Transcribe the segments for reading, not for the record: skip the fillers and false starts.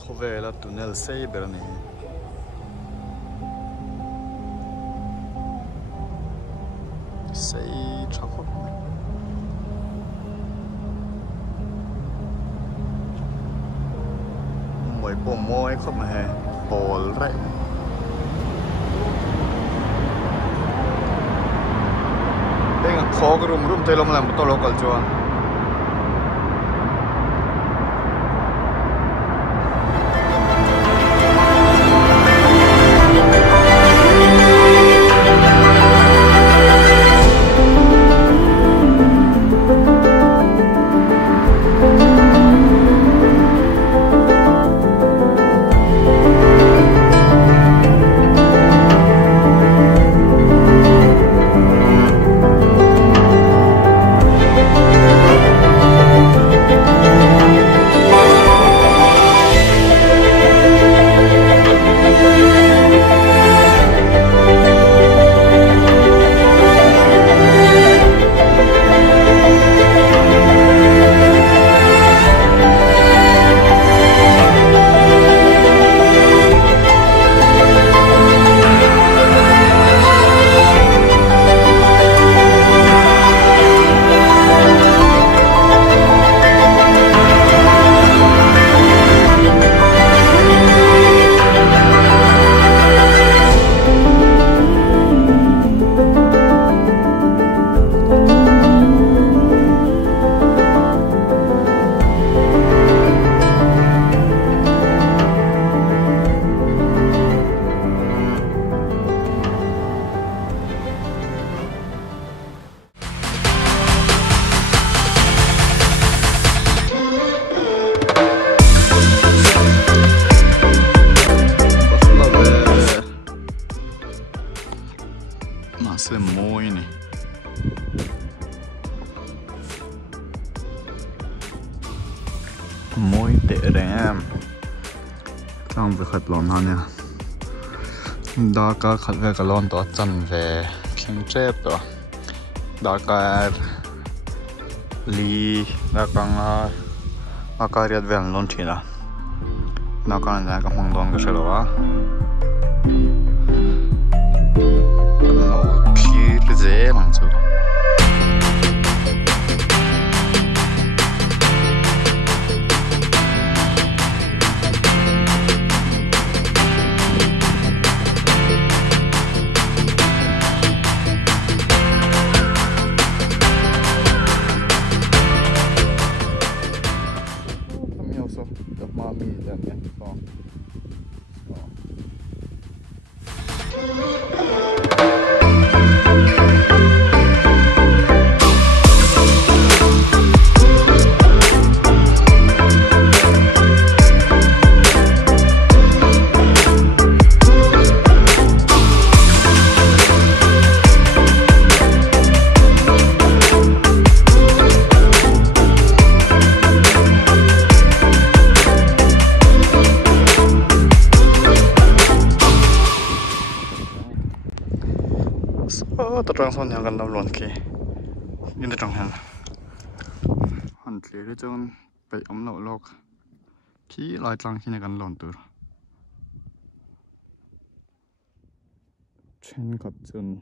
Khawvela tunnel leiverh ni sei chakop mồi bò mồi khop mà hè bò rẽ đây là khó cái room tây long làm một to local chưa sẽ môi này môi tệ đấy em trong việc khát lon ha nha đó có khát về cái lon đó chân về kinh chép đó đó có li đó có riết về lon chỉ là nó còn là cái mong đón cái sự đó dễ bằng số Mizo gặp mami lên nhé con tao trang son nhà gần đâu luôn kì nhưng trong hàng hoàn thiện cái chân bị ống nổ lọc kỹ lại trang khi này gần lòn từ trên cột chân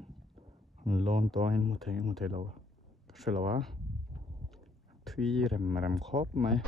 lòn to anh một thấy lâu phải lâu á thuy rầm khóp mày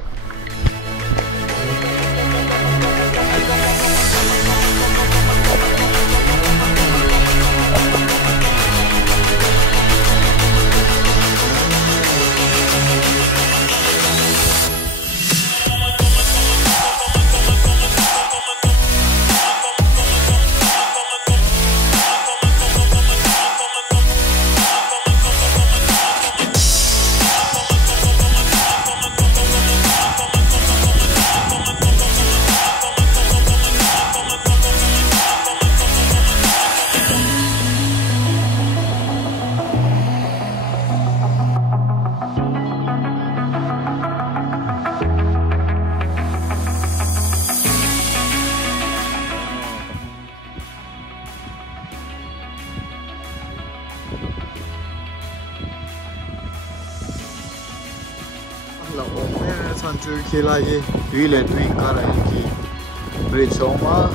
là ôm son chui kia lại đi tuy lên tuy cả lại kia Vì số mà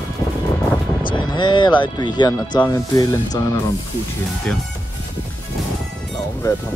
trên hết lại tùy hiện ở trong tùy lên trong nó còn phụ thiền tiền nó về thằng